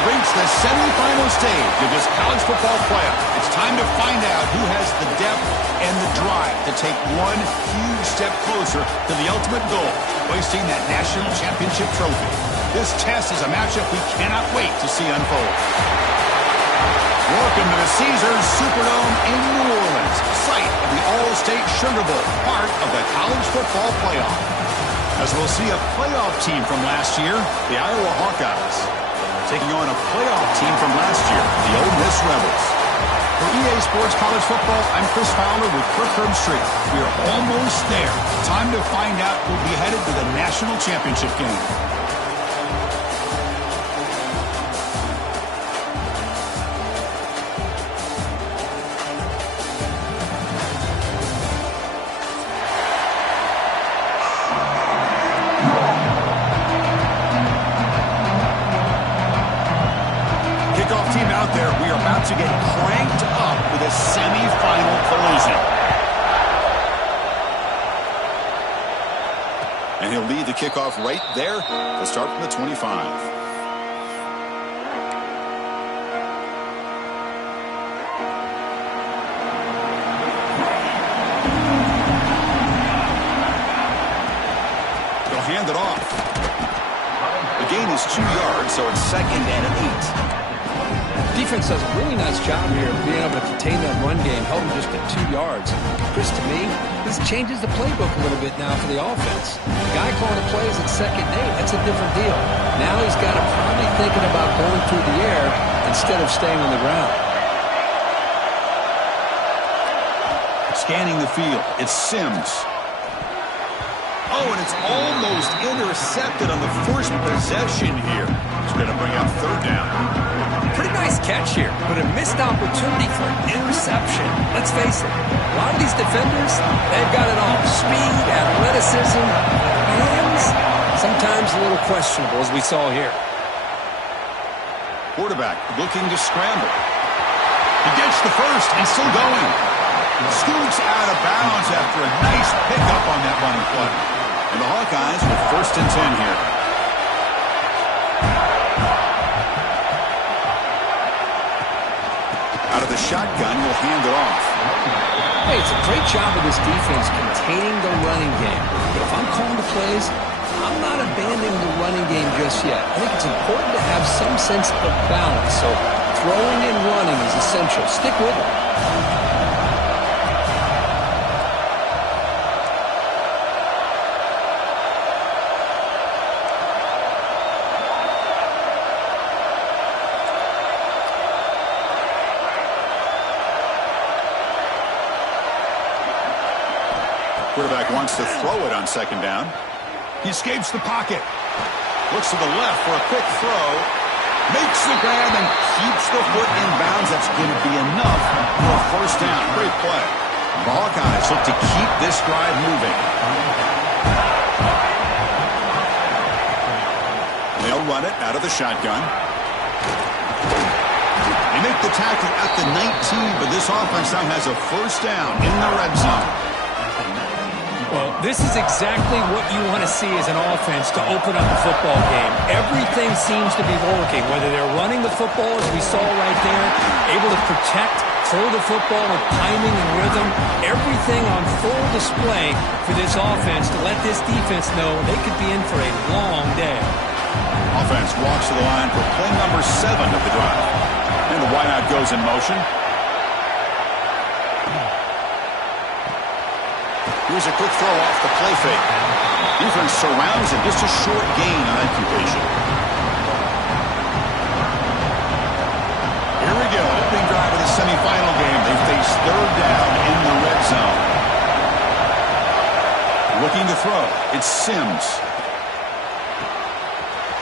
have reached the semifinal stage of this college football playoff. It's time to find out who has the depth and the drive to take one huge step closer to the ultimate goal, hoisting that national championship trophy. This test is a matchup we cannot wait to see unfold. Welcome to the Caesars Superdome in New Orleans, site of the All-State Sugar Bowl, part of the college football playoff. As we'll see a playoff team from last year, the Iowa Hawkeyes, taking on a playoff team from last year, the Ole Miss Rebels. For EA Sports College Football, I'm Chris Fowler with Kirk Herbstreit. We are almost there. Time to find out who'll be headed to the national championship game. To get cranked up with a semi-final collision. And he'll lead the kickoff right there to start from the 25. They'll hand it off. The gain is 2 yards, so it's 2nd and 8. Defense does a really nice job here of being able to contain that run game, held him just at 2 yards. Chris, to me, this changes the playbook a little bit now for the offense. The guy calling the plays at 2nd and 8, that's a different deal. Now he's got to probably thinking about going through the air instead of staying on the ground. Scanning the field, it's Sims. Oh, and it's almost intercepted on the first possession here. It's going to bring up 3rd down. Pretty nice catch here, but a missed opportunity for an interception. Let's face it, a lot of these defenders, they've got it all. Speed, athleticism, hands, sometimes a little questionable, as we saw here. Quarterback looking to scramble. He gets the first and still going. Scoots out of bounds after a nice pickup on that running play. And the Hawkeyes with 1st and 10 here. Out of the shotgun, he'll hand it off. Hey, it's a great job of this defense containing the running game. But if I'm calling the plays, I'm not abandoning the running game just yet. I think it's important to have some sense of balance. So throwing and running is essential. Stick with it. Quarterback wants to throw it on 2nd down. He escapes the pocket. Looks to the left for a quick throw. Makes the grab and keeps the foot in bounds. That's going to be enough for a 1st down. Great play. The Hawkeyes look to keep this drive moving. They'll run it out of the shotgun. They make the tackle at the 19, but this offense now has a 1st down in the red zone. Well, this is exactly what you want to see as an offense to open up the football game. Everything seems to be working, whether they're running the football, as we saw right there, able to protect, throw the football with timing and rhythm, everything on full display for this offense to let this defense know they could be in for a long day. Offense walks to the line for play number 7 of the drive. And the wideout goes in motion. Here's a quick throw off the play fake. Defense surrounds him. Just a short gain on that completion. Here we go. Opening drive of the semifinal game. They face 3rd down in the red zone. Looking to throw. It's Sims.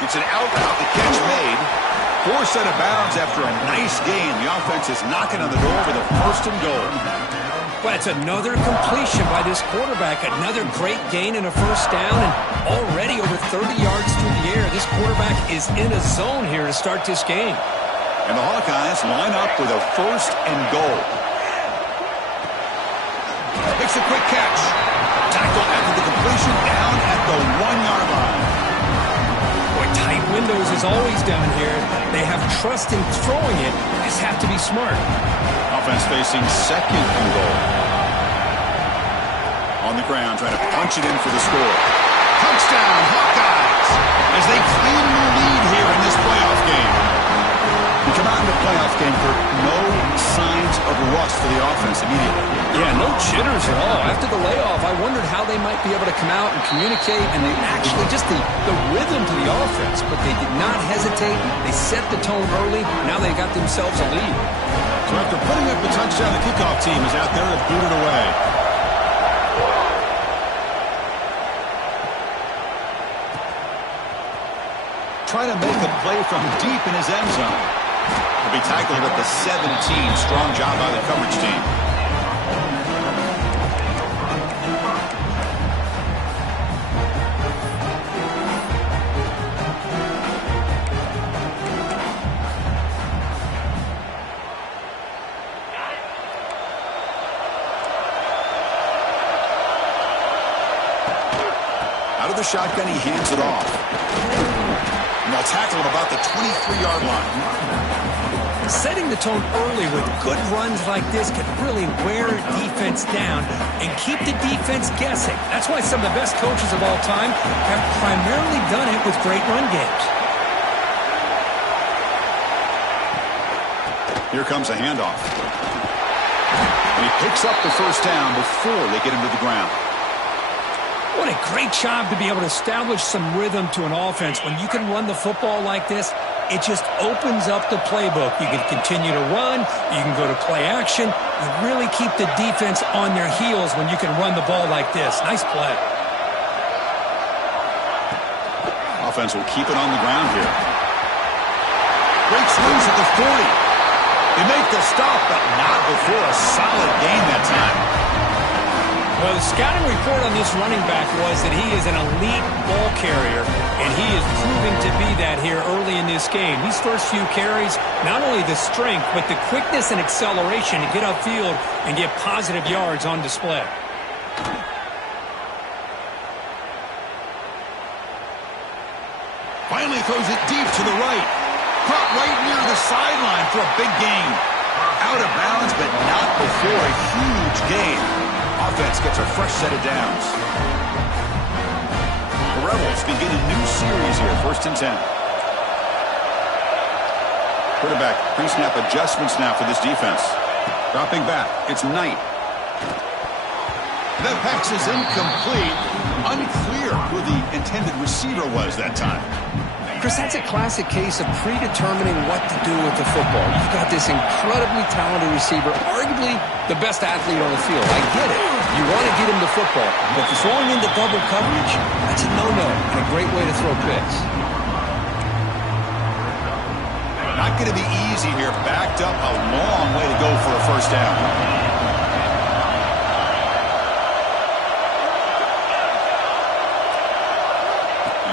It's an out route. The catch made. Forced out of bounds after a nice gain. The offense is knocking on the door with a 1st and goal. Well, it's another completion by this quarterback. Another great gain and a 1st down, and already over 30 yards through the air. This quarterback is in a zone here to start this game. And the Hawkeyes line up with a 1st and goal. Makes a quick catch. Tackle after the completion down at the 1-yard line. Boy, tight windows is always down here. They have trust in throwing it. They just have to be smart. Offense facing second and goal. On the ground, trying to punch it in for the score. Touchdown, Hawkeyes, as they claim the lead here in this playoff game. We come out in the playoff game for no signs of rust for the offense immediately. Yeah, no jitters at all. After the layoff, I wondered how they might be able to come out and communicate, and they actually just the rhythm to the offense, but they did not hesitate. They set the tone early. Now they got themselves a lead. So after putting up the touchdown, the kickoff team is out there to boot it away. Trying to make a play from deep in his end zone. He'll be tackled at the 17. Strong job by the coverage team. Out of the shotgun, he hands it off. And they'll tackle him about the 23-yard line. Setting the tone early with good runs like this can really wear a defense down and keep the defense guessing. That's why some of the best coaches of all time have primarily done it with great run games. Here comes a handoff. And he picks up the first down before they get him to the ground. What a great job to be able to establish some rhythm to an offense. When you can run the football like this, it just opens up the playbook. You can continue to run. You can go to play action. You really keep the defense on their heels when you can run the ball like this. Nice play. Offense will keep it on the ground here. Breaks loose at the 40. They make the stop, but not before a solid gain that time. Well, the scouting report on this running back was that he is an elite ball carrier, and he is proving to be that here early in this game. These first few carries, not only the strength, but the quickness and acceleration to get upfield and get positive yards on display. Finally throws it deep to the right. Caught right near the sideline for a big gain. Out of bounds, but not before a huge gain. Offense gets a fresh set of downs. The Rebels begin a new series here, 1st and 10. Quarterback pre-snap adjustments now for this defense. Dropping back, it's Knight. That pass is incomplete. Unclear who the intended receiver was that time. Chris, that's a classic case of predetermining what to do with the football. You've got this incredibly talented receiver, arguably the best athlete on the field. I get it. You want to get him the football, but throwing into double coverage, that's a no-no and a great way to throw picks. Not going to be easy here. Backed up a long way to go for a first down.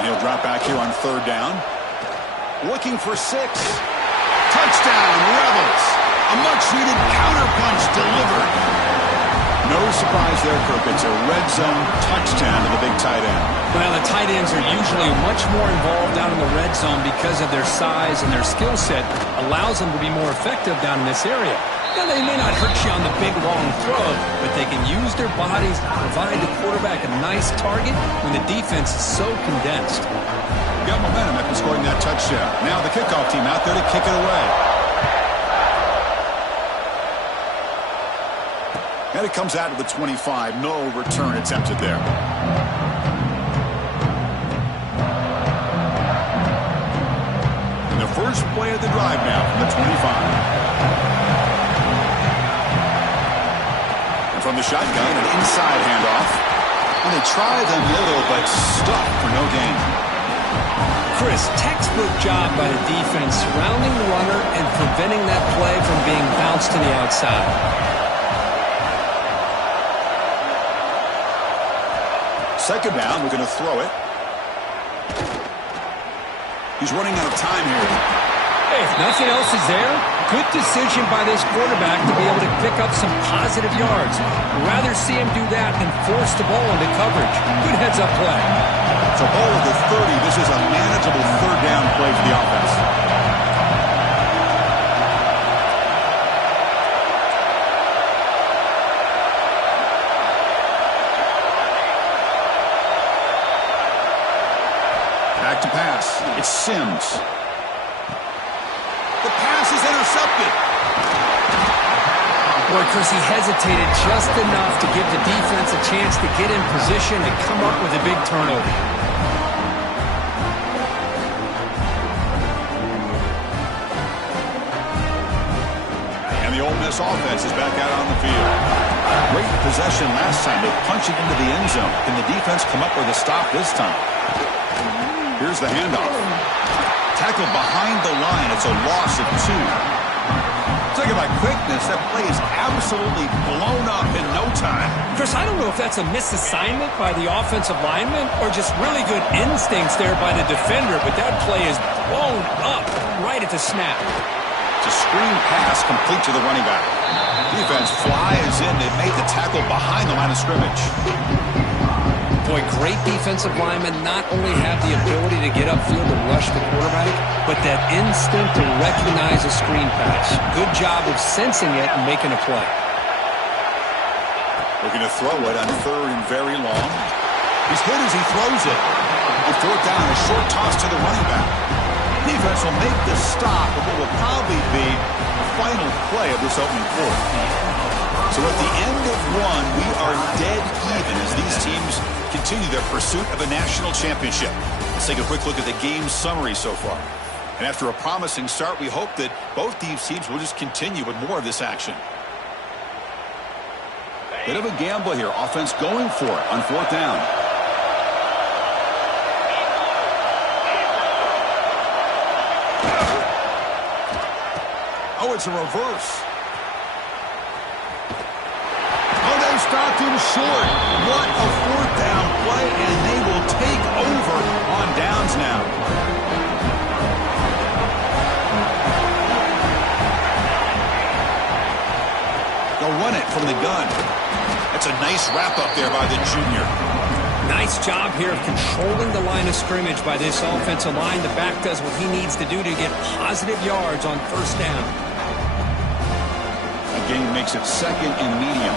He'll drop back here on 3rd down. Looking for 6. Touchdown, Rebels. A much-needed counterpunch delivered. No surprise there, Kirk. It's a red zone touchdown to the big tight end. Well, the tight ends are usually much more involved down in the red zone because of their size and their skill set allows them to be more effective down in this area. Now, they may not hurt you on the big, long throw, but they can use their bodies to provide the quarterback a nice target when the defense is so condensed. Got momentum after scoring that touchdown. Now the kickoff team out there to kick it away. And it comes out to the 25. No return attempted there. And the first play of the drive now from the 25. From the shotgun, an inside handoff. And they try the middle, but stuck for no gain. Chris, textbook job by the defense, surrounding the runner and preventing that play from being bounced to the outside. Second down, we're going to throw it. He's running out of time here. If nothing else is there, good decision by this quarterback to be able to pick up some positive yards. Rather see him do that than force the ball into coverage. Good heads-up play. So ball at the 30. This is a manageable third down play for the offense. Back to pass. It's Sims. The pass is intercepted. Boy, Chris, he hesitated just enough to give the defense a chance to get in position and come up with a big turnover. And the Ole Miss offense is back out on the field. Great possession last time. They punch it into the end zone. Can the defense come up with a stop this time? Here's the handoff. Tackle behind the line. It's a loss of 2. Talking about quickness, that play is absolutely blown up in no time. Chris, I don't know if that's a misassignment by the offensive lineman or just really good instincts there by the defender, but that play is blown up right at the snap. It's a screen pass complete to the running back. Defense flies in. They made the tackle behind the line of scrimmage. Boy, great defensive linemen not only have the ability to get upfield and rush the quarterback, but that instinct to recognize a screen pass. Good job of sensing it and making a play. Looking to throw it on third and very long. He's hit as he throws it. On fourth down, a short toss to the running back. Defense will make the stop of what will probably be the final play of this opening quarter. So at the end of one, we are dead even as these teams continue their pursuit of a national championship. Let's take a quick look at the game summary so far. And after a promising start, we hope that both these teams will just continue with more of this action. Bit of a gamble here. Offense going for it on fourth down. Oh, it's a reverse. Oh, they stopped him short. What a fourth down play, and they will take over on downs now. They'll run it from the gun. That's a nice wrap-up there by the junior. Nice job here of controlling the line of scrimmage by this offensive line. The back does what he needs to do to get positive yards on first down. The game makes it second and medium.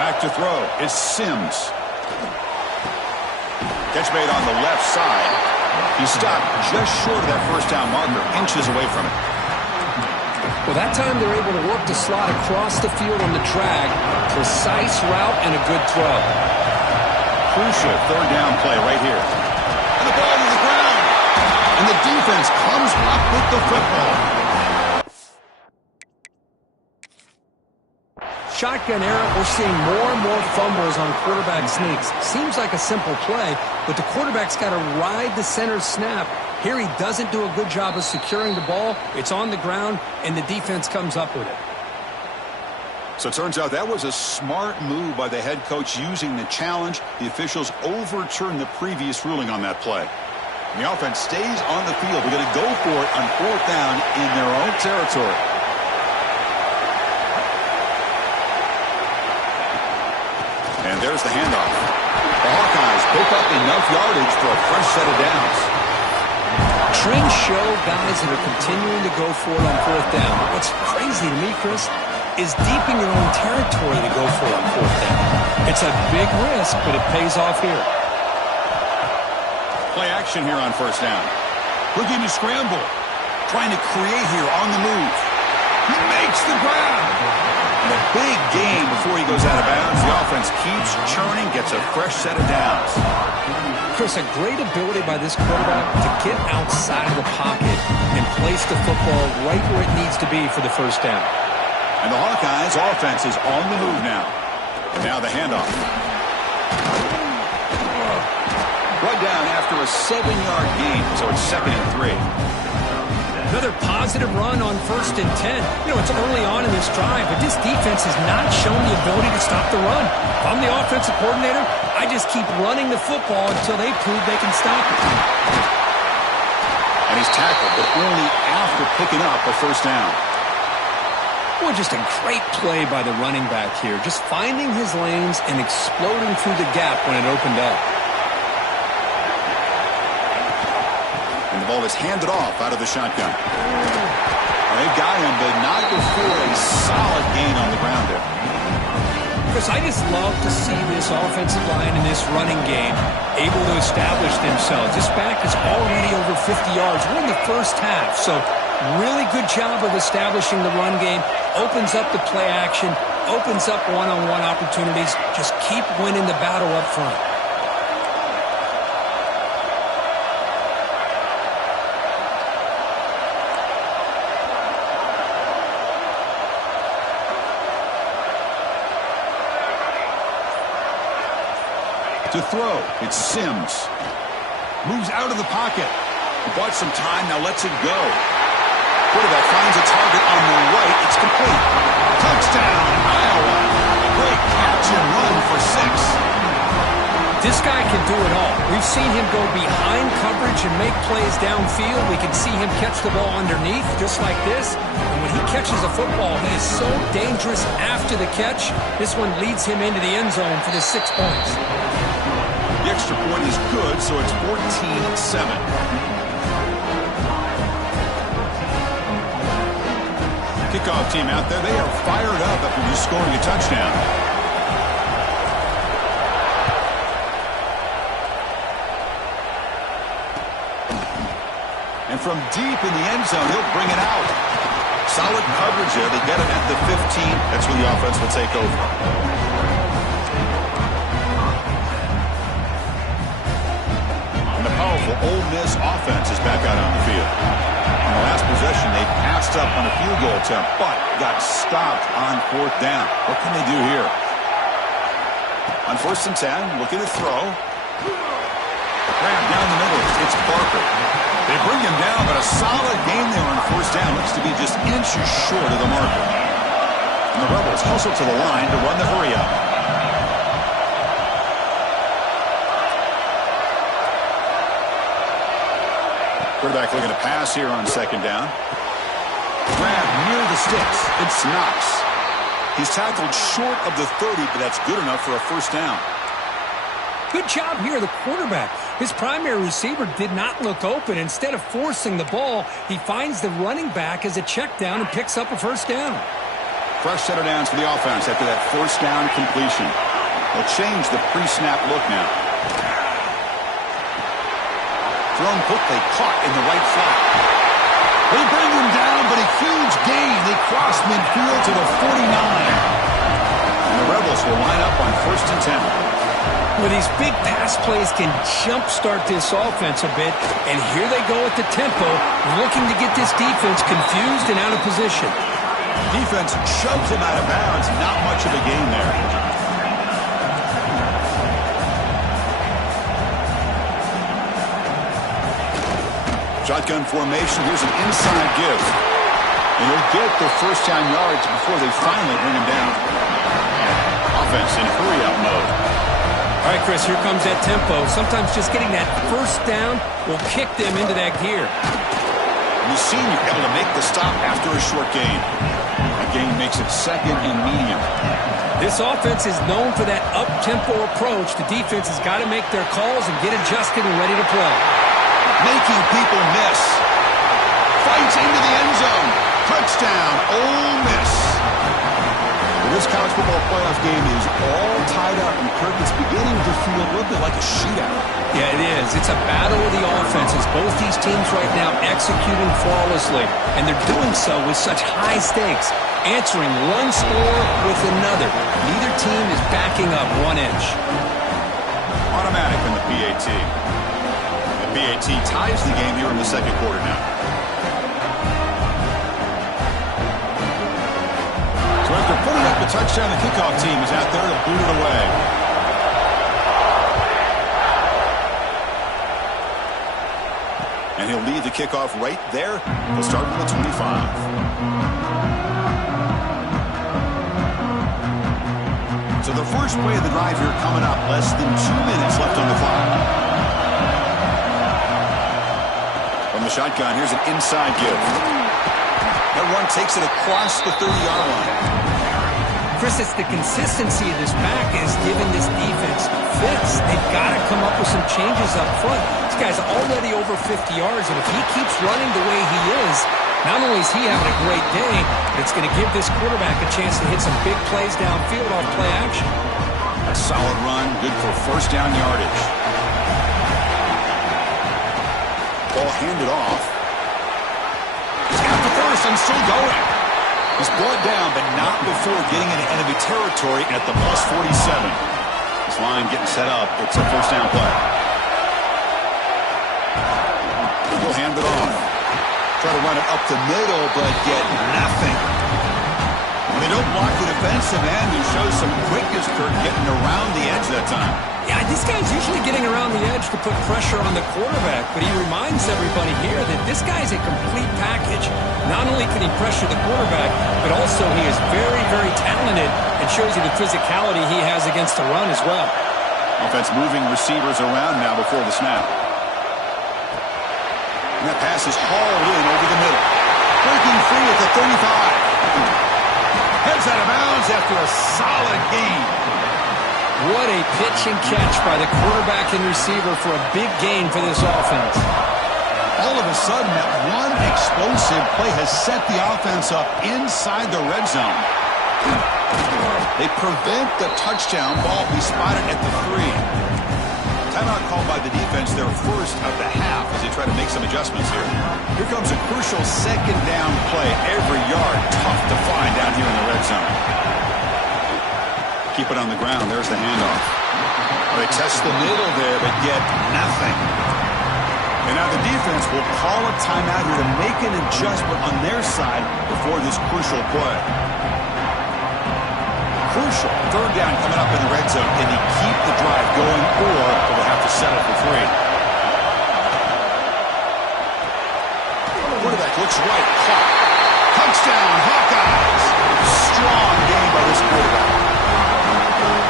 Back to throw. It's Sims. Catch made on the left side. He stopped just short of that first down marker, inches away from it. Well, that time they're able to work the slot across the field on the drag. Precise route and a good throw. Crucial third down play right here. And the ball to the ground. And the defense comes up with the football. Shotgun era, we're seeing more and more fumbles on quarterback sneaks. Seems like a simple play, but the quarterback's got to ride the center snap. Here he doesn't do a good job of securing the ball. It's on the ground, and the defense comes up with it. So it turns out that was a smart move by the head coach using the challenge. The officials overturned the previous ruling on that play. And the offense stays on the field. We're going to go for it on fourth down in their own territory. And there's the handoff. The Hawkeyes pick up enough yardage for a fresh set of downs. Trends show guys that are continuing to go for it on fourth down. But what's crazy to me, Chris, is deep in your own territory to go for it on fourth down. It's a big risk, but it pays off here. Play action here on first down. Looking to scramble. Trying to create here on the move. He makes the grab. And a big gain before he goes out of bounds. The offense keeps churning, gets a fresh set of downs. Chris, a great ability by this quarterback to get outside of the pocket and place the football right where it needs to be for the first down. And the Hawkeyes offense is on the move now. And now the handoff. Brought down after a 7-yard gain, so it's 2nd and 3. Another positive run on 1st and 10. You know, it's early on in this drive, but this defense has not shown the ability to stop the run. If I'm the offensive coordinator, I just keep running the football until they prove they can stop it. And he's tackled, but only after picking up a first down. Boy, just a great play by the running back here. Just finding his lanes and exploding through the gap when it opened up. And the ball is handed off out of the shotgun. They got him, but not before a solid gain on the ground there. Chris, I just love to see this offensive line in this running game able to establish themselves. This back is already over 50 yards. We're in the first half, so really good job of establishing the run game. Opens up the play action, opens up one-on-one opportunities. Just keep winning the battle up front. To throw, it's Sims. Moves out of the pocket. Bought some time, now lets it go. Quarterback finds a target on the right. It's complete. Touchdown, Iowa. A great catch and run for 6. This guy can do it all. We've seen him go behind coverage and make plays downfield. We can see him catch the ball underneath, just like this. And when he catches a football, he is so dangerous after the catch. This one leads him into the end zone for the 6 points. The extra point is good, so it's 14-7. Kickoff team out there, they are fired up after just scoring a touchdown. And from deep in the end zone, he'll bring it out. Solid coverage there. They get him at the 15. That's where the offense will take over. Powerful Ole Miss offense is back out on the field. On the last possession, they passed up on a field goal attempt, but got stopped on 4th down. What can they do here? On 1st and 10, looking to throw. Grab down the middle. It's Barker. They bring him down, but a solid gain there on 1st down. Looks to be just inches short of the marker. And the Rebels hustle to the line to run the hurry up. Quarterback looking to pass here on 2nd down. Grab near the sticks. It's Knox. He's tackled short of the 30, but that's good enough for a 1st down. Good job here, the quarterback. His primary receiver did not look open. Instead of forcing the ball, he finds the running back as a check down and picks up a 1st down. Fresh set of downs for the offense after that 1st down completion. They'll change the pre-snap look now. Thrown quickly, caught in the right flat. They bring him down, but a huge gain. They cross midfield to the 49. And the Rebels will line up on 1st and 10. Well, these big pass plays can jumpstart this offense a bit, and here they go at the tempo, looking to get this defense confused and out of position. Defense shoves him out of bounds. Not much of a gain there. Shotgun formation. Here's an inside give. And he'll get the 1st down yards before they finally bring him down. Offense in hurry-up mode. All right, Chris, here comes that tempo. Sometimes just getting that 1st down will kick them into that gear. You've seen you're able to make the stop after a short gain. That gain makes it 2nd and medium. This offense is known for that up-tempo approach. The defense has got to make their calls and get adjusted and ready to play. Making people miss. Fights into the end zone. Touchdown, Ole Miss. Well, this college football playoff game is all tied up, and Kirk, it's beginning to feel a little bit like a shootout. Yeah, it is. It's a battle of the offenses. Both these teams right now executing flawlessly, and they're doing so with such high stakes, answering one score with another. Neither team is backing up 1 inch. Automatic in the PAT. PAT ties the game here in the 2nd quarter now. So after putting up the touchdown, the kickoff team is out there to boot it away. And he'll lead the kickoff right there. He'll start from the 25. It's So the first play of the drive here coming up. Less than 2 minutes left on the clock. From the shotgun, here's an inside give. That run takes it across the 30-yard line. Chris, it's the consistency of this back is giving this defense fits. They've got to come up with some changes up front. This guy's already over 50 yards, and if he keeps running the way he is, not only is he having a great day, but it's going to give this quarterback a chance to hit some big plays downfield off play action. A solid run, good for first down yardage. Ball handed off. He's got the first and still going. He's brought down, but not before getting into enemy territory at the plus 47. This line getting set up. It's a first down play. He'll hand it off. Try to run it up the middle, but get nothing. They don't block the defensive end, who shows some quickness, Kirk, getting around the edge that time. Yeah, this guy's usually getting around the edge to put pressure on the quarterback, but he reminds everybody here that this guy's a complete package. Not only can he pressure the quarterback, but also he is very, very talented and shows you the physicality he has against the run as well. Offense moving receivers around now before the snap. And that pass is hauled in over the middle. Breaking free at the 35. Heads out of bounds after a solid gain. What a pitch and catch by the quarterback and receiver for a big gain for this offense. All of a sudden, that one explosive play has set the offense up inside the red zone. They prevent the touchdown ball. Be spotted at the 3. Timeout called by the defense, their first of the half, as they try to make some adjustments here. Here comes a crucial second down play. Every yard tough to find down here in the red zone. Keep it on the ground. There's the handoff. They test the middle there, but get nothing. And now the defense will call a timeout here to make an adjustment on their side before this crucial play. Crucial. Third down coming up in the red zone. Can he keep the drive going, or will they have to settle for 3? Quarterback looks right. Caught. Touchdown, Hawkeyes. Strong game by this quarterback.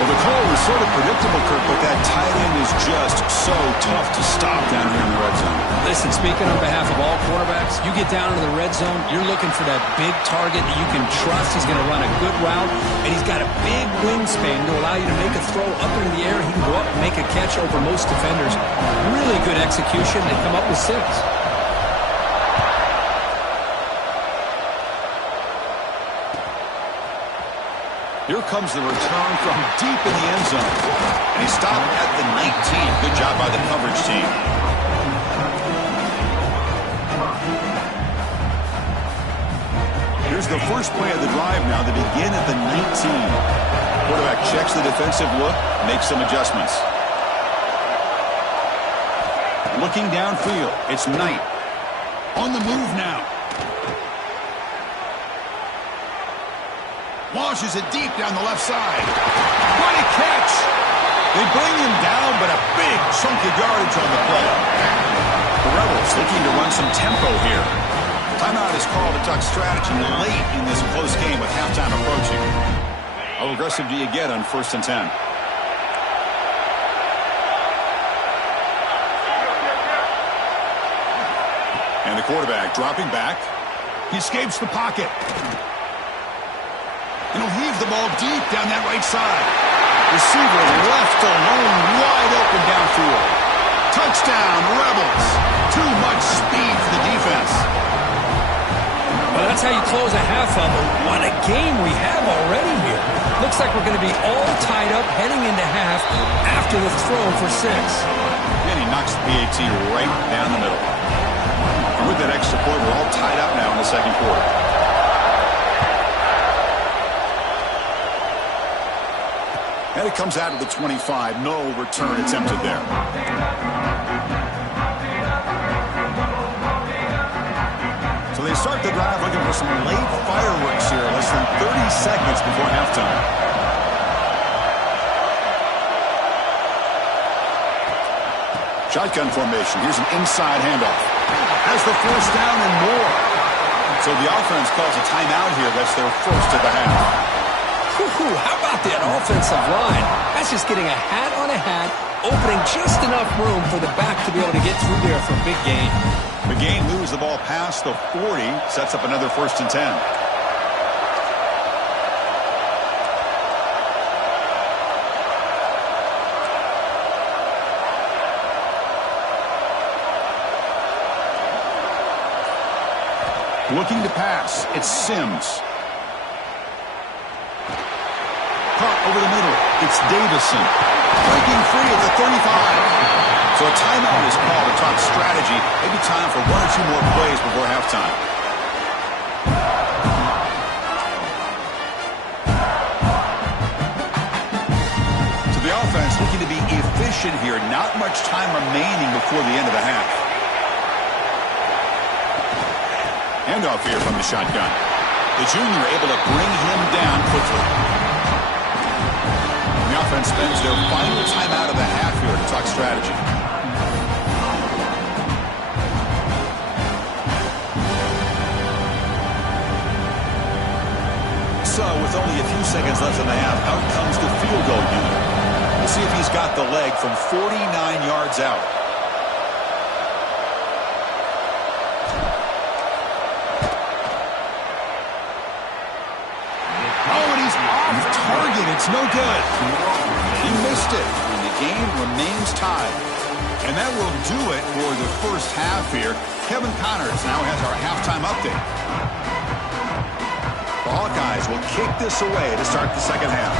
Well, the call was sort of predictable, Kirk, but that tight end is just so tough to stop down here in the red zone. Listen, speaking on behalf of all quarterbacks, you get down into the red zone, you're looking for that big target that you can trust. He's going to run a good route, and he's got a big wingspan to allow you to make a throw up into the air. He can go up and make a catch over most defenders. Really good execution. They come up with 6. Here comes the return from deep in the end zone. And he stopped at the 19. Good job by the coverage team. Here's the first play of the drive now. They begin at the 19. Quarterback checks the defensive look, makes some adjustments. Looking downfield, it's Knight. On the move now. Launches it deep down the left side. What a catch! They bring him down, but a big chunk of yardage on the play. The Rebels looking to run some tempo here. Timeout is called to talk strategy late in this close game with halftime approaching. How aggressive do you get on 1st and 10? And the quarterback dropping back. He escapes the pocket. And he'll heave the ball deep down that right side. Receiver left alone, wide open downfield. Touchdown, Rebels. Too much speed for the defense. Well, that's how you close a half of it. What a game we have already here. Looks like we're going to be all tied up heading into half after the throw for 6. And he knocks the PAT right down the middle. And with that extra point, we're all tied up now in the second quarter. And it comes out of the 25. No return attempted there. So they start the drive looking for some late fireworks here. Less than 30 seconds before halftime. Shotgun formation. Here's an inside handoff. Has the first down and more. So the offense calls a timeout here. That's their first of the half. Woo-hoo, how about that offensive line? That's just getting a hat on a hat, opening just enough room for the back to be able to get through there for a big gain. The gain moves the ball past the 40, sets up another 1st and 10. Looking to pass, it's Sims. Caught over the middle, it's Davison. Breaking free at the 35. So a timeout is called to talk strategy. Maybe time for 1 or 2 more plays before halftime. So the offense looking to be efficient here. Not much time remaining before the end of the half. Handoff here from the shotgun. The junior able to bring him down quickly. The offense spends their final timeout of the half here to talk strategy. So with only a few seconds left in the half, out comes the field goal unit. We'll see if he's got the leg from 49 yards out. It's no good. He missed it, and the game remains tied. And that will do it for the first half here. Kevin Connors now has our halftime update. The Hawkeyes will kick this away to start the second half.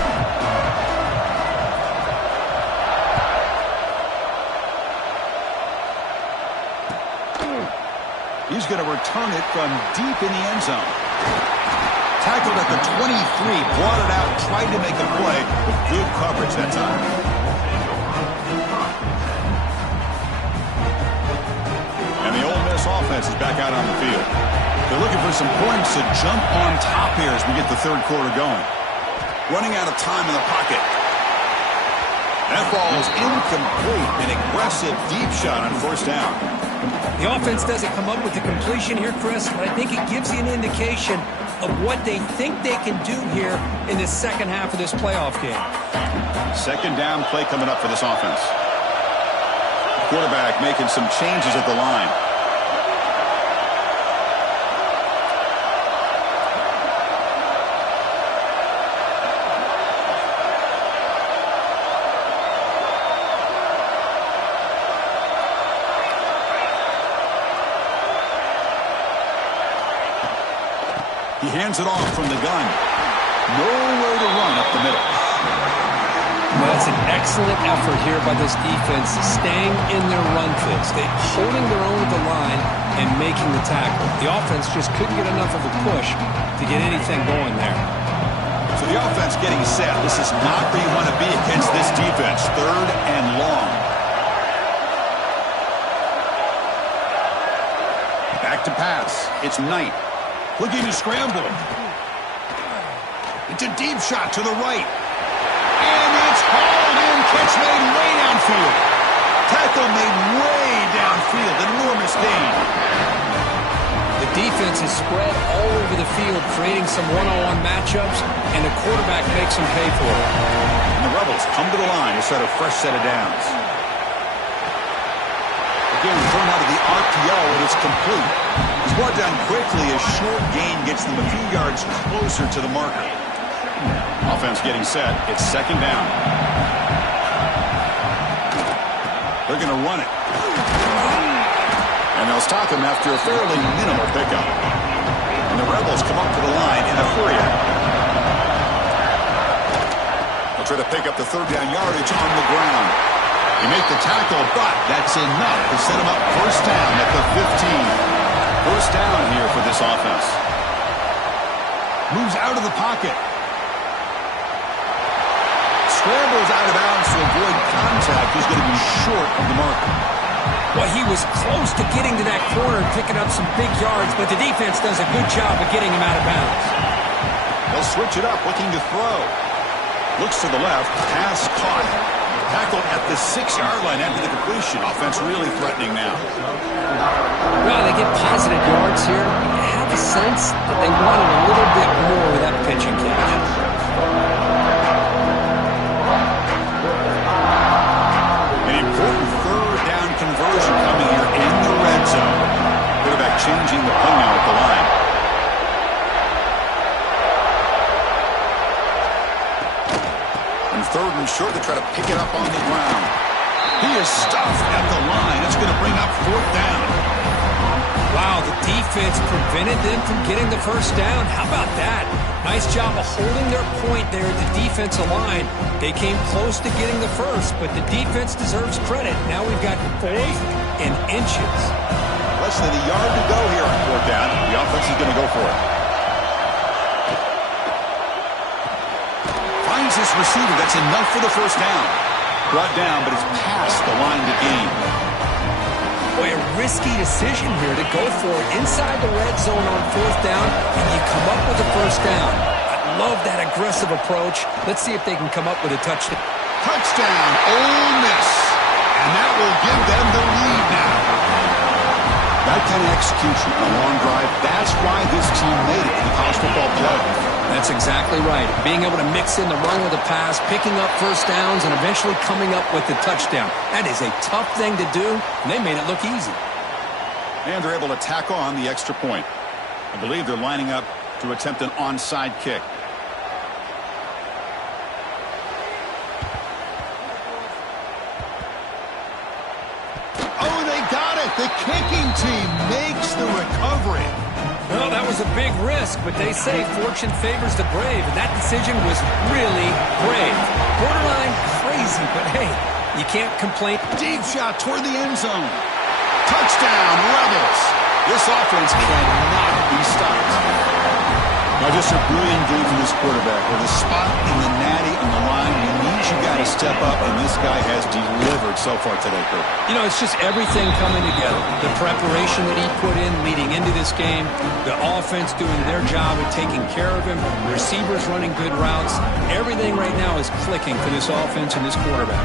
He's going to return it from deep in the end zone. Tackled at the 23, brought it out, tried to make a play with good coverage that time. And the Ole Miss offense is back out on the field. They're looking for some points to jump on top here as we get the third quarter going. Running out of time in the pocket. That ball is incomplete. An aggressive deep shot on 1st down. The offense doesn't come up with the completion here, Chris, but I think it gives you an indication of what they think they can do here in the second half of this playoff game. Second down play coming up for this offense. Quarterback making some changes at the line. He hands it off from the gun. Nowhere to run up the middle. Well, that's an excellent effort here by this defense, staying in their run fits. They're holding their own at the line and making the tackle. The offense just couldn't get enough of a push to get anything going there. So the offense getting set. This is not where you want to be against this defense. 3rd and long. Back to pass. It's Knight. Looking to scramble. It's a deep shot to the right. And it's hauled in. Catch made way downfield. Tackle made way downfield. Enormous gain. The defense is spread all over the field, creating some one-on-one matchups, and the quarterback makes them pay for it. And the Rebels come to the line to set a fresh set of downs. Again, thrown out of the RPO, and it's complete. He's brought down quickly. A short gain gets them a few yards closer to the marker. Offense getting set. It's 2nd down. They're going to run it. And they'll stop him after a fairly minimal pickup. And the Rebels come up to the line in a hurry. They'll try to pick up the 3rd down yardage on the ground. They make the tackle, but that's enough to set him up 1st down at the 15. 1st down here for this offense. Moves out of the pocket. Scrambles out of bounds to avoid contact. He's going to be short of the marker. Well, he was close to getting to that corner and picking up some big yards, but the defense does a good job of getting him out of bounds. They'll switch it up, looking to throw. Looks to the left. Pass caught. Tackled at the 6-yard line after the completion. Offense really threatening now. Well, they get positive yards here. I have a sense that they wanted a little bit more with that pitching catch. changing the play now at the line. And third and short, they try to pick it up on the ground. He is stuffed at the line. It's going to bring up fourth down. Wow, the defense prevented them from getting the first down. How about that? Nice job of holding their point there at the defensive line. They came close to getting the first, but the defense deserves credit. Now we've got fourth and inches. Less than a yard to go here on fourth down. The offense is going to go for it. Finds this receiver. That's enough for the first down. Brought down, but it's past the line to gain. Boy, a risky decision here to go for it inside the red zone on fourth down, and you come up with a first down. I love that aggressive approach. Let's see if they can come up with a touchdown. Touchdown, Ole Miss. And that will give them the lead now. That kind of execution on a long drive, that's why this team made it in the college football playoff. That's exactly right. Being able to mix in the run with the pass, picking up first downs, and eventually coming up with the touchdown. That is a tough thing to do, and they made it look easy. And they're able to tack on the extra point. I believe they're lining up to attempt an onside kick. Oh, they got it! The kicking team makes the recovery. Well, that was a big risk, but they say fortune favors the brave, and that decision was really brave. Borderline crazy, but hey, you can't complain. Deep shot toward the end zone. Touchdown, Rebels. This offense cannot be stopped. Now, just a brilliant game from this quarterback. With a spot in the natty on the line, he needs you got to step up, and this guy has delivered so far today, Kurt. You know, it's just everything coming together. The preparation that he put in leading into this game, the offense doing their job of taking care of him, receivers running good routes. Everything right now is clicking for this offense and this quarterback.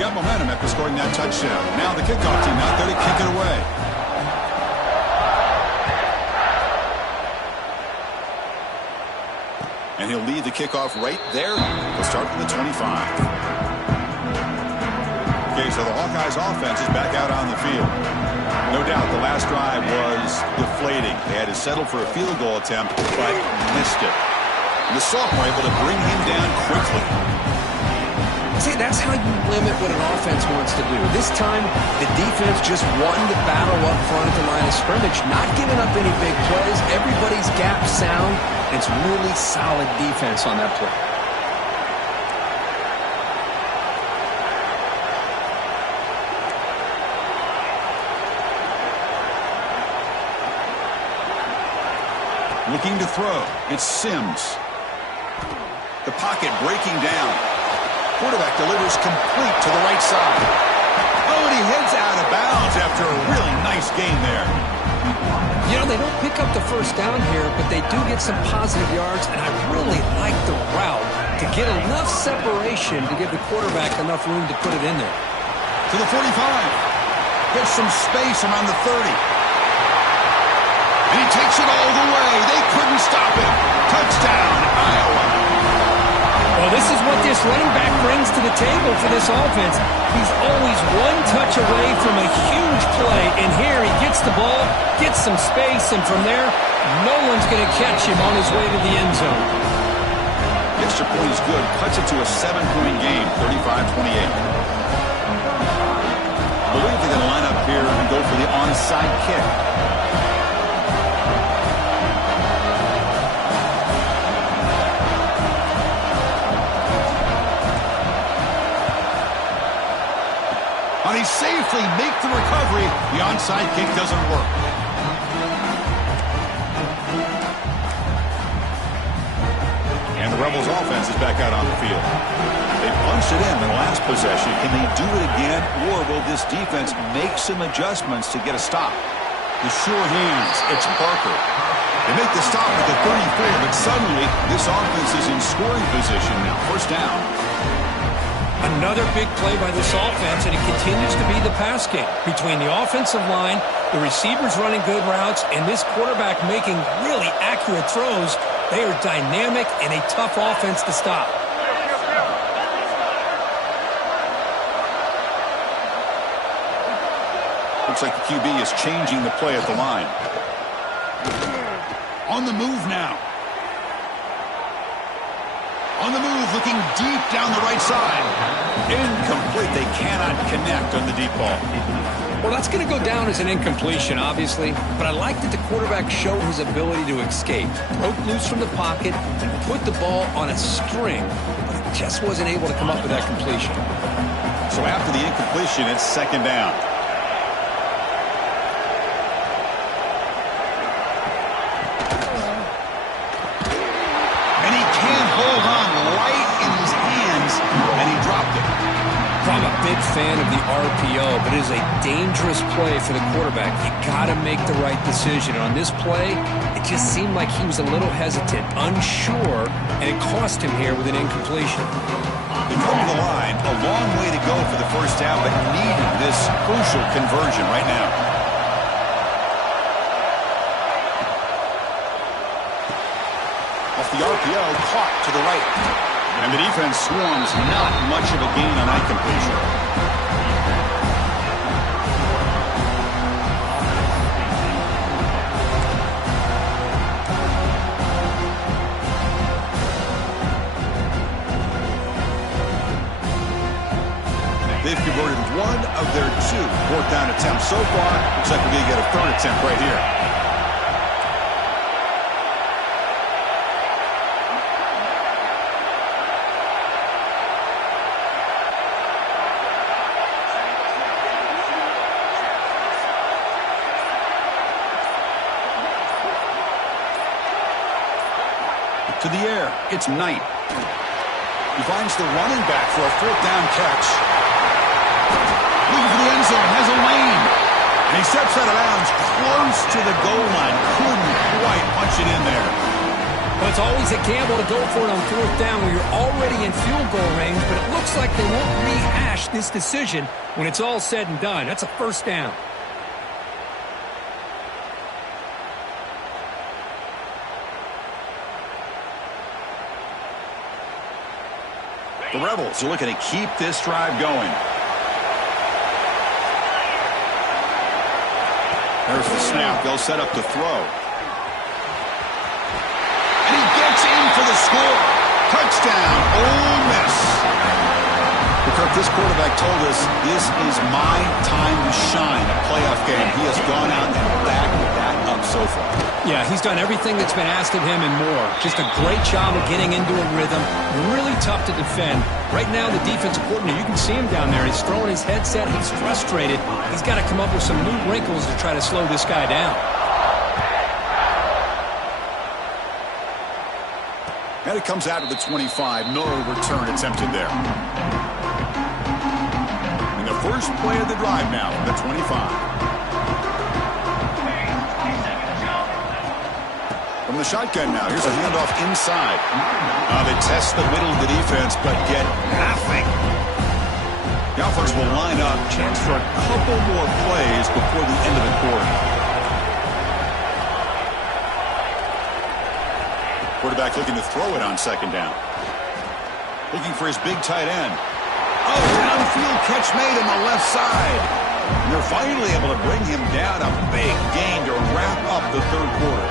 Got momentum after scoring that touchdown. Now the kickoff team out there to kick it away. And he'll lead the kickoff right there. He'll start from the 25. Okay, so the Hawkeyes offense is back out on the field. No doubt the last drive was deflating. They had to settle for a field goal attempt, but missed it. And the sophomore able to bring him down quickly. See, that's how you limit what an offense wants to do. This time, the defense just won the battle up front at the line of scrimmage, not giving up any big plays. Everybody's gap sound. It's really solid defense on that play. Looking to throw. It's Sims. The pocket breaking down. Quarterback delivers complete to the right side. Oh, and he heads out of bounds after a really nice gain there. You know, they don't pick up the first down here, but they do get some positive yards, and I really like the route to get enough separation to give the quarterback enough room to put it in there. To the 45. Gets some space around the 30. And he takes it all the way. They couldn't stop him. Touchdown, Iowa. Well, this is what this running back brings to the table for this offense. He's always one touch away from a huge play, and here he gets the ball, gets some space, and from there, no one's going to catch him on his way to the end zone. The extra point is good. Cuts it to a 7-point game, 35-28. I believe they're going to line up here and go for the onside kick. They safely make the recovery. The onside kick doesn't work. And the Rebels offense is back out on the field. They punched it in the last possession. Can they do it again, or will this defense make some adjustments to get a stop? The sure hands, it's Parker. They make the stop at the 34, but suddenly this offense is in scoring position now. First down. Another big play by this offense, and it continues to be the pass game. Between the offensive line, the receivers running good routes, and this quarterback making really accurate throws, they are dynamic and a tough offense to stop. Looks like the QB is changing the play at the line. On the move now. On the move, looking deep down the right side. Incomplete. They cannot connect on the deep ball. Well, that's going to go down as an incompletion, obviously, but I like that the quarterback showed his ability to escape, broke loose from the pocket, and put the ball on a string, but he just wasn't able to come up with that completion. So after the incompletion, it's second down. And he can't hold on right in his hands, and he dropped it. I'm a big fan of the RPO, but it is a dangerous play for the quarterback. You got to make the right decision. On this play, it just seemed like he was a little hesitant, unsure, and it cost him here with an incompletion. They come to the line, a long way to go for the first down, but needed this crucial conversion right now. Off the RPO, caught to the right. And the defense swarms, not much of a gain on that completion. They've converted one of their 2 fourth down attempts so far. Looks like we're going to get a third attempt right here. To the air, it's Knight. He finds the running back for a fourth down catch. Looking for the end zone, has a lane. And he steps out of bounds close to the goal line. Couldn't quite punch it in there. Well, it's always a gamble to go for it on fourth down when you're already in field goal range, but it looks like they won't rehash this decision when it's all said and done. That's a first down. The Rebels are looking to keep this drive going. There's the snap. They'll set up the throw. And he gets in for the score. Touchdown, Ole Miss. Kirk, this quarterback told us this is my time to shine, a playoff game. He has gone out and backed that up so far. Yeah, he's done everything that's been asked of him and more. Just a great job of getting into a rhythm. Really tough to defend. Right now, the defensive coordinator, you can see him down there. He's throwing his headset. He's frustrated. He's got to come up with some new wrinkles to try to slow this guy down. And it comes out of the 25. Miller return attempted there. And the first play of the drive now from the 25. From the shotgun now, here's a handoff inside. They test the middle of the defense, but get nothing. The offense will line up, chance for a couple more plays before the end of the quarter. Quarterback looking to throw it on second down. Looking for his big tight end. Oh, downfield catch made on the left side. And they're finally able to bring him down. A big gain to wrap up the third quarter.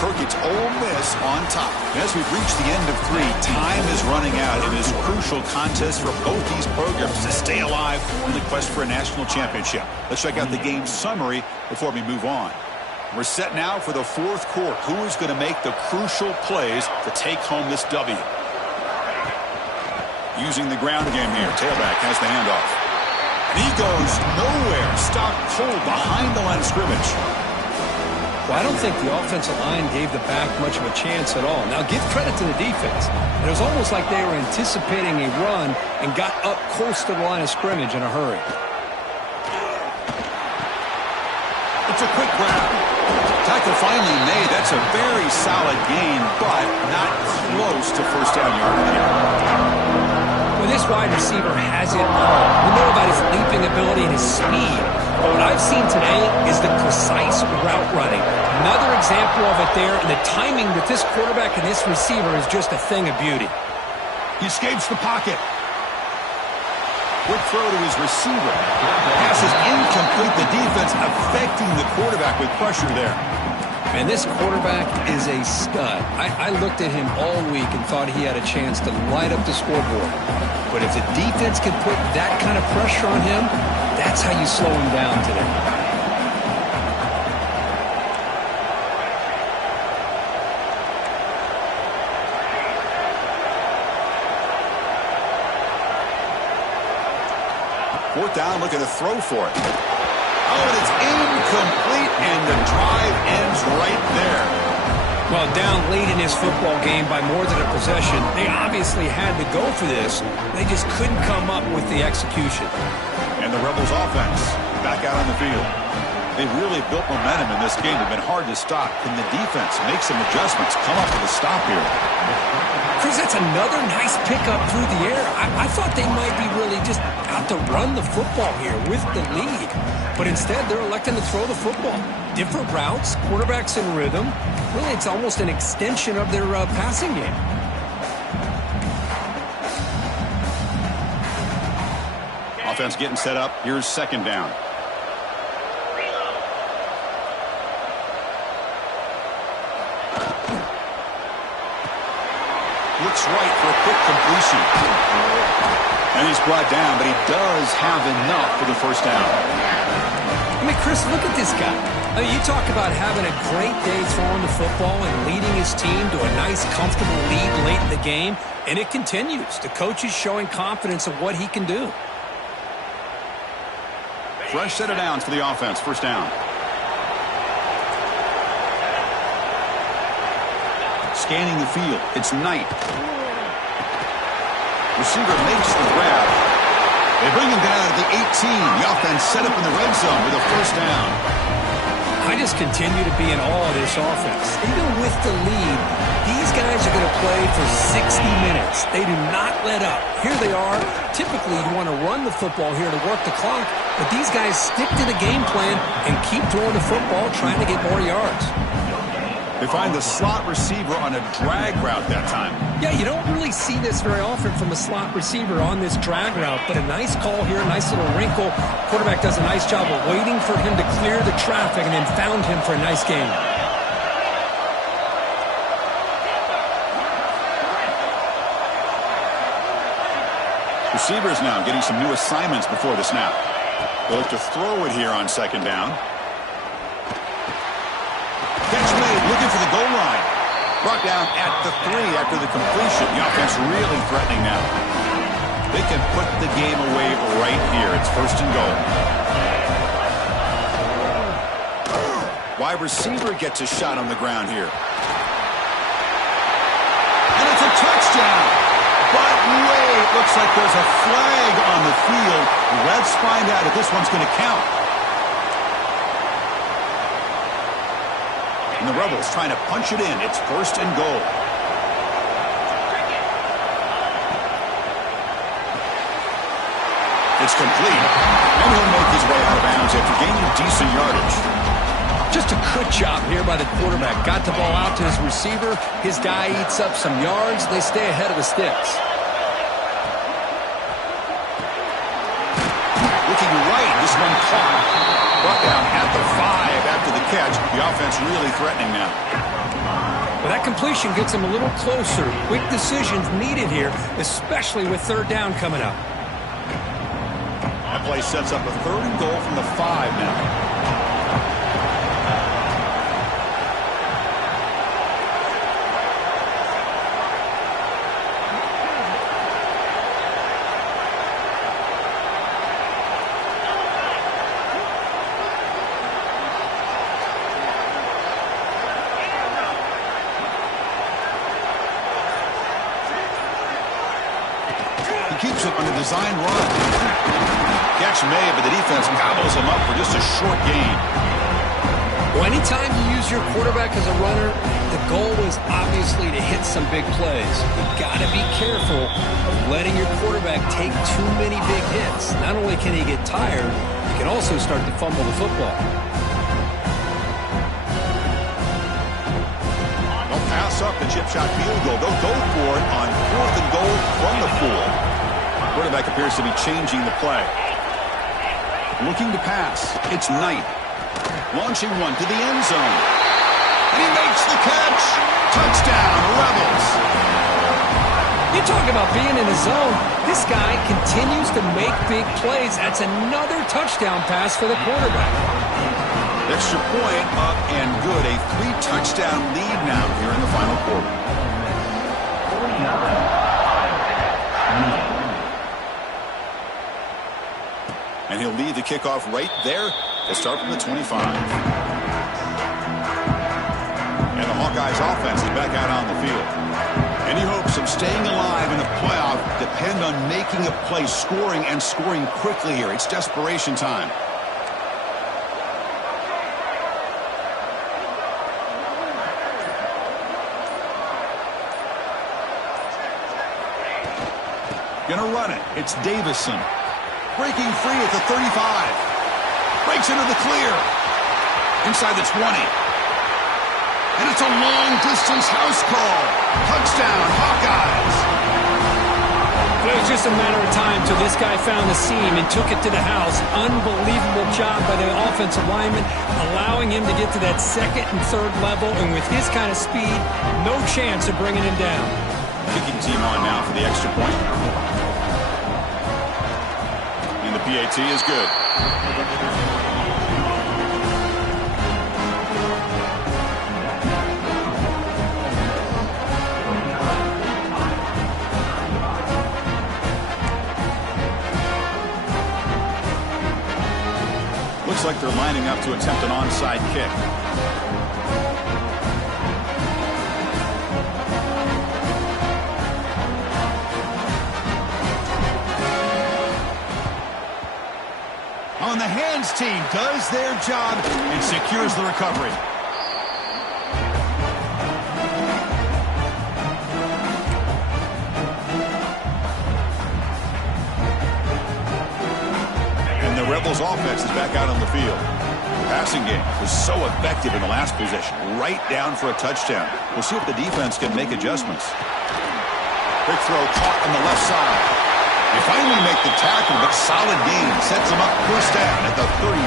Kirk, it's Ole Miss on top. As we've reached the end of 3, time is running out in this crucial contest for both these programs to stay alive in the quest for a national championship. Let's check out the game summary before we move on. We're set now for the fourth quarter. Who is going to make the crucial plays to take home this W? Using the ground game here. Tailback has the handoff. And he goes nowhere. Stopped cold behind the line of scrimmage. Well, I don't think the offensive line gave the back much of a chance at all. Now, give credit to the defense. It was almost like they were anticipating a run and got up close to the line of scrimmage in a hurry. It's a quick grab. Tackle finally made. That's a very solid gain, but not close to first down yardage here. Well, this wide receiver has it all. We know about his leaping ability and his speed. But what I've seen today is the precise route running. Another example of it there, and the timing with this quarterback and this receiver is just a thing of beauty. He escapes the pocket. Quick throw to his receiver. Pass is incomplete. The defense affecting the quarterback with pressure there. And this quarterback is a stud. I looked at him all week and thought he had a chance to light up the scoreboard. But if the defense can put that kind of pressure on him, that's how you slow him down today. Fourth down, looking to throw for it. Oh, and it's incomplete, and the drive ends right there. Well, down late in this football game by more than a possession, they obviously had to go for this. They just couldn't come up with the execution. And the Rebels offense back out on the field. They've really built momentum in this game. They've been hard to stop. Can the defense make some adjustments, come up with a stop here? Chris, that's another nice pickup through the air. I thought they might be really just out to run the football here with the lead. But instead, they're electing to throw the football. Different routes, quarterbacks in rhythm. Really, it's almost an extension of their passing game. Offense getting set up. Here's second down. Looks right for a quick completion. And he's brought down, but he does have enough for the first down. I mean, Chris, look at this guy. You talk about having a great day throwing the football and leading his team to a nice, comfortable lead late in the game, and it continues. The coach is showing confidence of what he can do. Fresh set of downs for the offense. First down. Scanning the field. It's Knight. Receiver makes the grab. They bring him down at the 18. The offense set up in the red zone with a first down. I just continue to be in awe of this offense. Even with the lead, these guys are going to play for 60 minutes. They do not let up. Here they are. Typically, you want to run the football here to work the clock, but these guys stick to the game plan and keep throwing the football, trying to get more yards. They find the slot receiver on a drag route that time. Yeah, you don't really see this very often from a slot receiver on this drag route, but a nice call here, a nice little wrinkle. Quarterback does a nice job of waiting for him to clear the traffic and then found him for a nice gain. Receivers now getting some new assignments before the snap. They'll look to throw it here on second down. Catch made, looking for the goal line. Brought down at the 3 after the completion. The offense really threatening now. They can put the game away right here. It's first and goal. Wide receiver gets a shot on the ground here. And it's a touchdown. But wait, looks like there's a flag on the field. Let's find out if this one's going to count. And the Rebels trying to punch it in. It's first and goal. It's complete. And he'll make his way out of bounds after gaining decent yardage. Just a good job here by the quarterback. Got the ball out to his receiver. His guy eats up some yards. They stay ahead of the sticks. Looking right. This one caught. Brought down at the 5 after the catch. The offense really threatening now. Well, that completion gets him a little closer. Quick decisions needed here, especially with third down coming up. That play sets up a third and goal from the 5 now. Keeps it on a design run. Catch made, but the defense gobbles him up for just a short gain. Well, anytime you use your quarterback as a runner, the goal is obviously to hit some big plays. You've got to be careful of letting your quarterback take too many big hits. Not only can he get tired, he can also start to fumble the football. They'll pass up the chip shot field goal. They'll go for it on 4th and goal from the 4. Quarterback appears to be changing the play. Looking to pass. It's Knight. Launching one to the end zone. And he makes the catch. Touchdown, Rebels. You talk about being in the zone. This guy continues to make big plays. That's another touchdown pass for the quarterback. Extra point up and good. A 3-touchdown lead now here in the final quarter. And he'll lead the kickoff right there. They'll start from the 25. And the Hawkeyes offense is back out on the field. Any hopes of staying alive in a playoff depend on making a play, scoring, and scoring quickly here. It's desperation time. Gonna run it. It's Davison. Breaking free at the 35. Breaks into the clear. Inside the 20. And it's a long-distance house call. Touchdown, Hawkeyes. It was just a matter of time till this guy found the seam and took it to the house. Unbelievable job by the offensive lineman, allowing him to get to that second and third level. And with his kind of speed, no chance of bringing him down. Kicking team on now for the extra point. And the PAT is good. Looks like they're lining up to attempt an onside kick. On the hands team does their job and secures the recovery. And the Rebels offense is back out on the field. The passing game was so effective in the last possession, right down for a touchdown. We'll see if the defense can make adjustments. Quick throw caught on the left side. They finally make the tackle, but solid gain sets them up first down at the 33.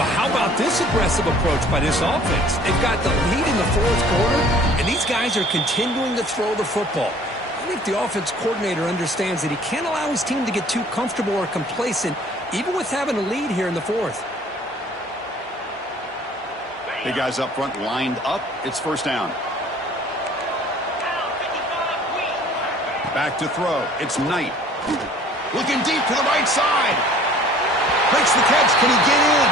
But how about this aggressive approach by this offense? They've got the lead in the fourth quarter, and these guys are continuing to throw the football. I think the offense coordinator understands that he can't allow his team to get too comfortable or complacent, even with having a lead here in the fourth. Big guys up front lined up. It's first down. Back to throw. It's Knight. Looking deep to the right side. Makes the catch. Can he get in?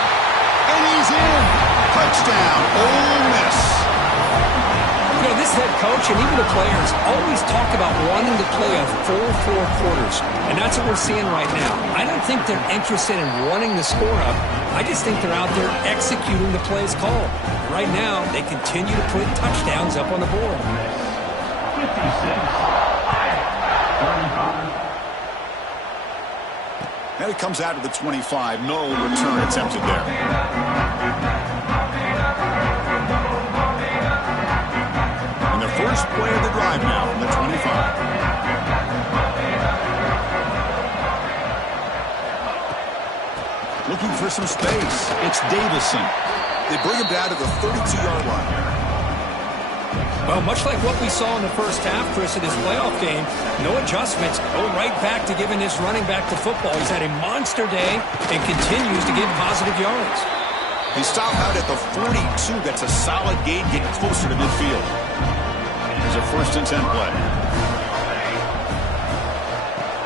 And he's in. Touchdown, Ole Miss. You know, this head coach and even the players always talk about wanting to play a full 4 quarters. And that's what we're seeing right now. I don't think they're interested in running the score up. I just think they're out there executing the plays called. Right now, they continue to put touchdowns up on the board. 56. And it comes out of the 25. No return attempted there. And the first play of the drive now from the 25. Looking for some space. It's Davison. They bring him down to the 32-yard line. Well, much like what we saw in the first half, Chris, of this playoff game, no adjustments, go right back to giving this running back the football. He's had a monster day and continues to get positive yards. He stopped out at the 42. That's a solid gain, getting closer to midfield. It's a 1st and 10 play.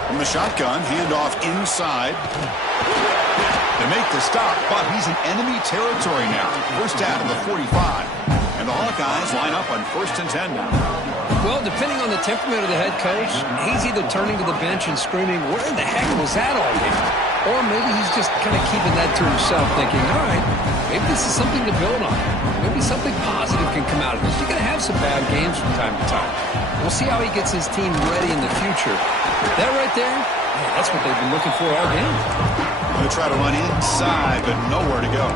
From the shotgun, handoff inside. They make the stop, but he's in enemy territory now. First down to the 45. And the Hawkeyes line up on 1st and 10 now. Well, depending on the temperament of the head coach, he's either turning to the bench and screaming, where in the heck was that all game? Or maybe he's just kind of keeping that to himself, thinking, all right, maybe this is something to build on. Maybe something positive can come out of this. You're going to have some bad games from time to time. We'll see how he gets his team ready in the future. That right there, yeah, that's what they've been looking for all game. They try to run inside, but nowhere to go.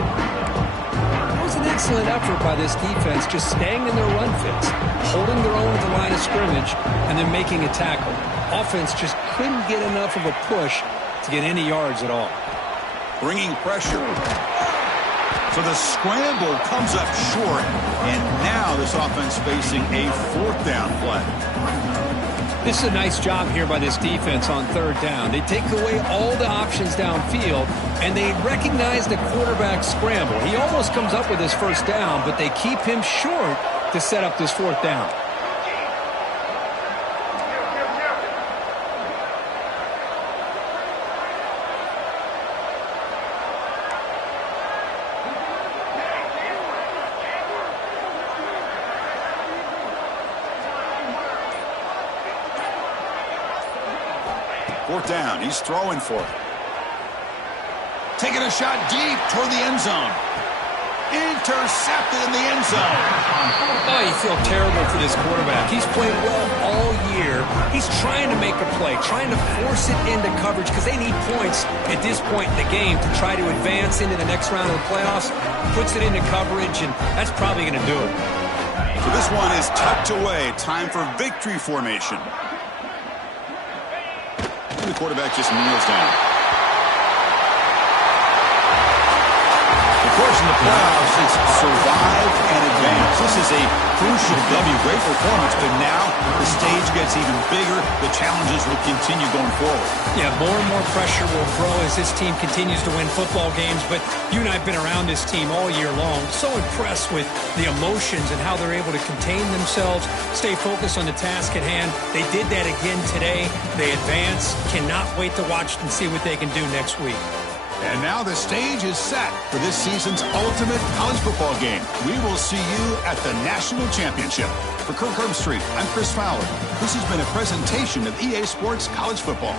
That was an excellent effort by this defense, just staying in their run fits, holding their own at the line of scrimmage, and then making a tackle. offense just couldn't get enough of a push to get any yards at all. Bringing pressure. So the scramble comes up short, and now this offense facing a 4th down play. This is a nice job here by this defense on 3rd down. They take away all the options downfield, and they recognize the quarterback scramble. He almost comes up with his 1st down, but they keep him short to set up this 4th down. Fourth down. He's throwing for it. Taking a shot deep toward the end zone. Intercepted in the end zone. Oh, you feel terrible for this quarterback. He's played well all year. He's trying to make a play, trying to force it into coverage because they need points at this point in the game to try to advance into the next round of the playoffs. Puts it into coverage, and that's probably going to do it. So this one is tucked away. Time for victory formation. The quarterback just kneels down. Of course, in the playoffs, it's survive and advance. This is a crucial W. Great performance, but now the stage gets even bigger. The challenges will continue going forward. Yeah, more and more pressure will grow as this team continues to win football games, but you and I have been around this team all year long. So impressed with the emotions and how they're able to contain themselves, stay focused on the task at hand. They did that again today. They advance. Cannot wait to watch and see what they can do next week. And now the stage is set for this season's ultimate college football game. We will see you at the National Championship. For Kirk Herbstreit, I'm Chris Fowler. This has been a presentation of EA Sports College Football.